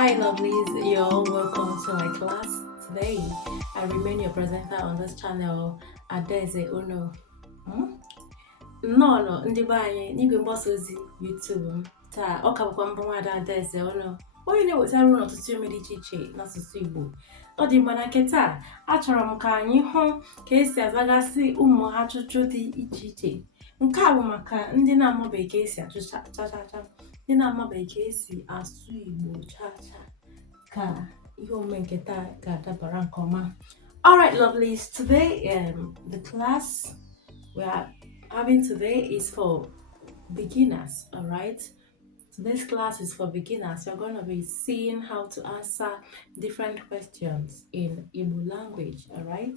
Hi, lovelies. You're all welcome to my class today. I remain your presenter on this channel, Adeze Uno. Hmm? No, ndị be anyị n'igwe mgbasa ozi YouTube m taa ọ ka bụkwa mbụ nwaada Adaeze Ọnụ onye na-ewetara unu ọtụtụ ime dị iche iche n'asụsụ Igbo. Ọ dị mma na nke taa achọrọ m ka anyị hụ ka esi azagasị ụmụ ajụjụ dị iche iche. Nke a bụ maka ndị na-amabeghị ka esi achụ chachacha, ndị na-amabeghị ka esi asụ Igbo chacha ka ihe omume nke taa ga-adabara nke ọma. Alright, lovelies, today the class we are having today is for beginners. All right, today's class is for beginners. You're going to be seeing how to answer different questions in Igbo language. All right,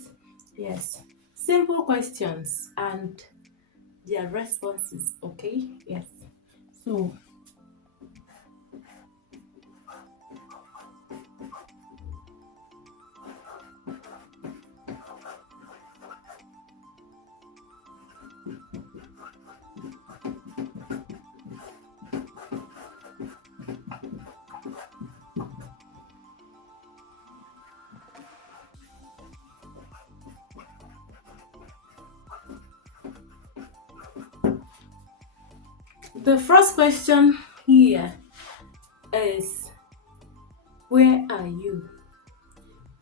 yes, simple questions and their responses. Okay, yes, so the first question here is, where are you?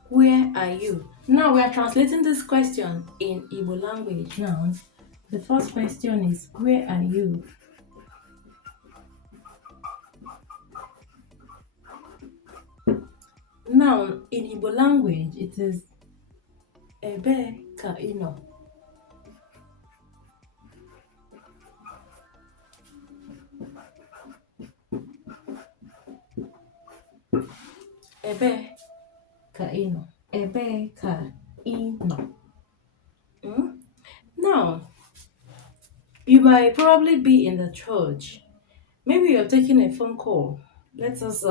Where are you? Now we are translating this question in Igbo language. Now, the first question is, where are you? Now, in Igbo language, it is ebe ka ino. Ebe ka ino. Ebe ka ino. Now, you might probably be in the church. Maybe you're taking a phone call. Let us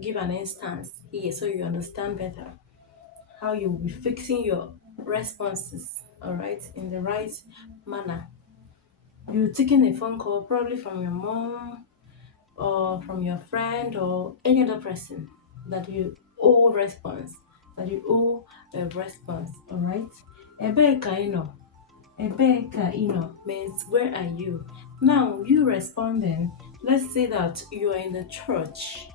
give an instance here so you understand better how you will be fixing your responses, all right, in the right manner. You're taking a phone call probably from your mom or from your friend or any other person that you owe a response, all right? Ebe ka ino. Ebe ka ino means where are you? Now you responding, let's say that you are in the church.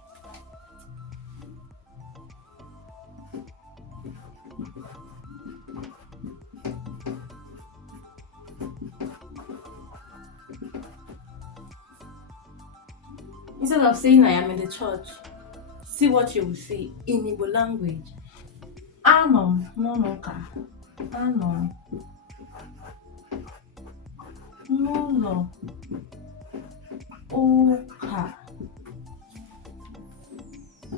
Instead of saying I am in the church, see what you will say in Igbo language. Anọ n'ụlọụka. Anọ n'ụlọ ụka.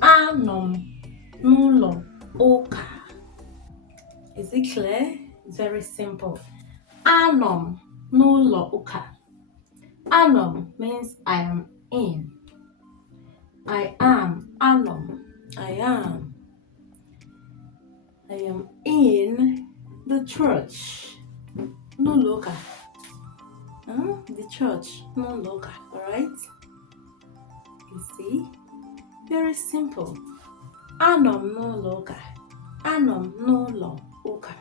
Anọ n'ụlọ ụka. Is it clear? Very simple. Anọ n'ụlọ ụka. Anọ means I am in. I am. Anọ. I am. I am in the church. N'ụlọ ụka. The church. N'ụlọ ụka. Alright? You see? Very simple. Anọ m n'ụlọ ụka. Anọ m n'ụlọ ụka.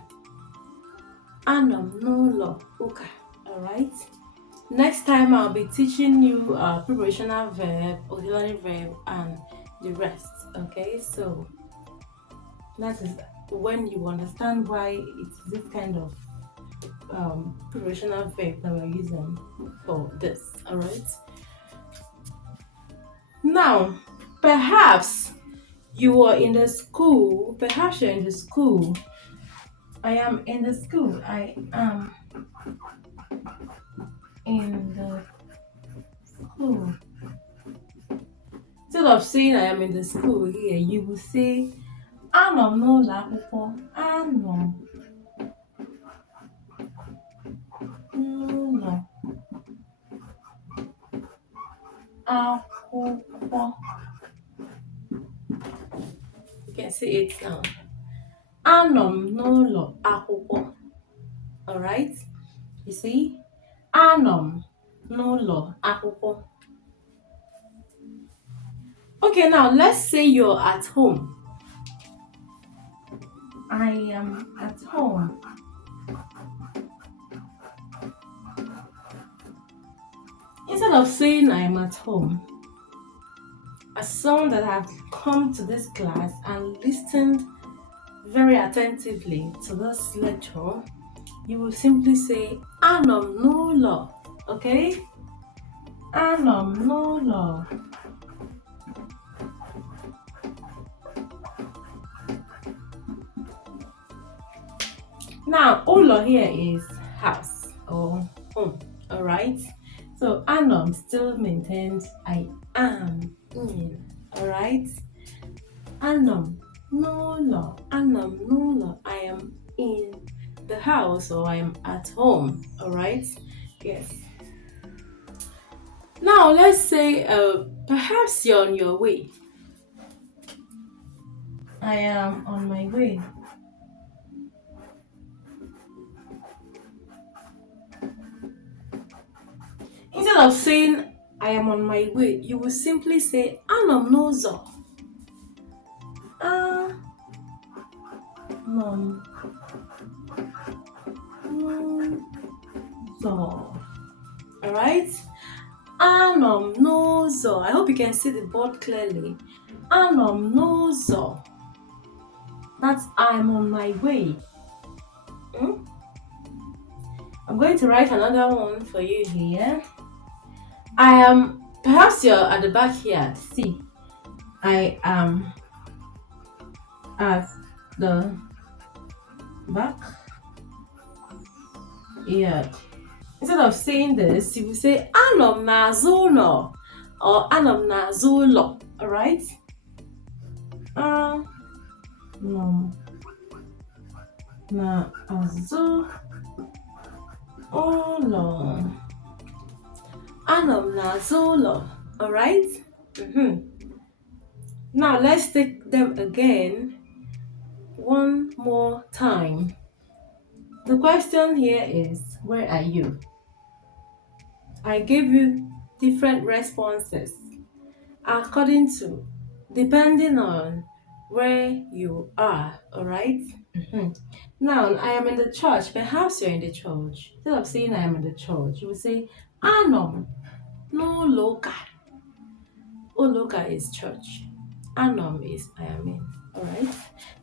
Anọ m n'ụlọ ụka. Alright? Next time I'll be teaching you prepositional verb, auxiliary verb, and the rest. Okay, so that is when you understand why it's this kind of prepositional verb that we're using for this. Alright. Now, perhaps you are in the school. Perhaps you're in the school. I am in the school. I am in the school. Instead of saying I am in the school here, you will say anọ m n'ụlọ akwụkwọ. Anọ n'ụlọ akwụkwọ. You can say it now. Anọ m n'ụlọ akwụkwọ. Alright? You see? Anọ m n'ụlọ akwụkwọ. Okay, now let's say you're at home. I am at home. Instead of saying I am at home, as someone that have come to this class and listened very attentively to this lecture, you will simply say Anom n'ụlọ. Okay? Anom n'ụlọ. Now, ụlọ here is house or home. Alright? So Anom still maintains I am in. Alright? Anom n'ụlọ. Anom n'ụlọ. I am in the house or I am at home. Alright? Yes. Now let's say perhaps you're on your way. I am on my way. Instead of saying I am on my way, you will simply say Anọ m n'ụzọ. Anọ m n'ụzọ. Alright? Anọ m n'ụzọ. I hope you can see the board clearly. Anọ m n'ụzọ. That's I'm on my way. I'm going to write another one for you here. I am, perhaps you're at the backyard. See, I am at the backyard. Instead of saying this, you will say Anọ m n'azụ ụlọ or Anọ m n'azụ ụlọ. Alright? Anọ m n'azụ ụlọ. Anọ m n'azụ ụlọ. Alright? Now let's take them again one more time. The question here is, where are you? I gave you different responses depending on where you are. Alright? Now, I am in the church. Perhaps you're in the church. Instead of saying I am in the church, you will say Anọ m n'ụlọ ụka. Ụlọ ụka is church. Anọ m is I am in. Alright?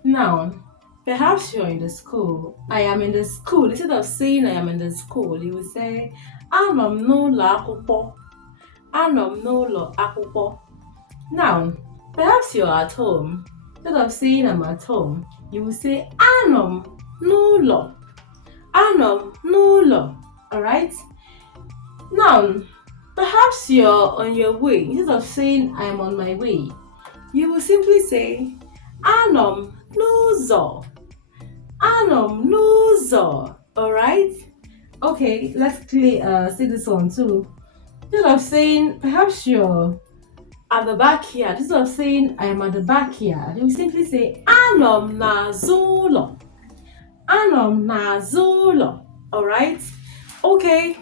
Now, perhaps you're in the school. I am in the school. Instead of saying I am in the school, you will say Anọ m n'ụlọ akwụkwọ. Anọ m n'ụlọ akwụkwọ. Now, perhaps you're at home. Instead of saying I'm at home, you will say Anọ m n'ụlọ. Anọ m n'ụlọ. Alright? Now, perhaps you're on your way. Instead of saying I'm on my way, you will simply say Anọ m n'ụzọ. Anọ m n'ụzọ. Alright? Okay, let's say this one too. Instead of saying, perhaps you're at the backyard. Instead of saying I am at the backyard, you will simply say Anọ m n'azụ ụlọ. Anọ m n'azụ ụlọ. Alright? Okay.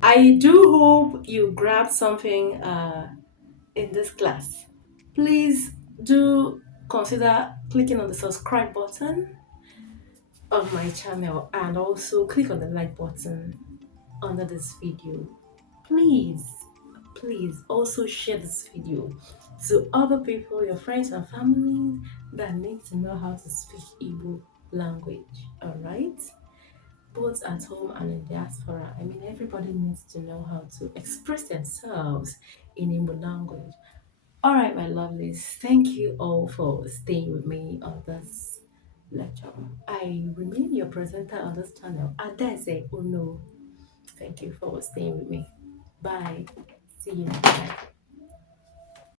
I do hope you grabbed something in this class. Please do consider clicking on the subscribe button of my channel and also click on the like button under this video. Please also share this video to other people, your friends and family that need to know how to speak Igbo language. Alright? Both at home and in diaspora. I mean, everybody needs to know how to express themselves in Igbo language. Alright, my lovelies, thank you all for staying with me on this lecture. I remain your presenter on this channel, Adeze Uno. Thank you for staying with me. Bye. See you next time.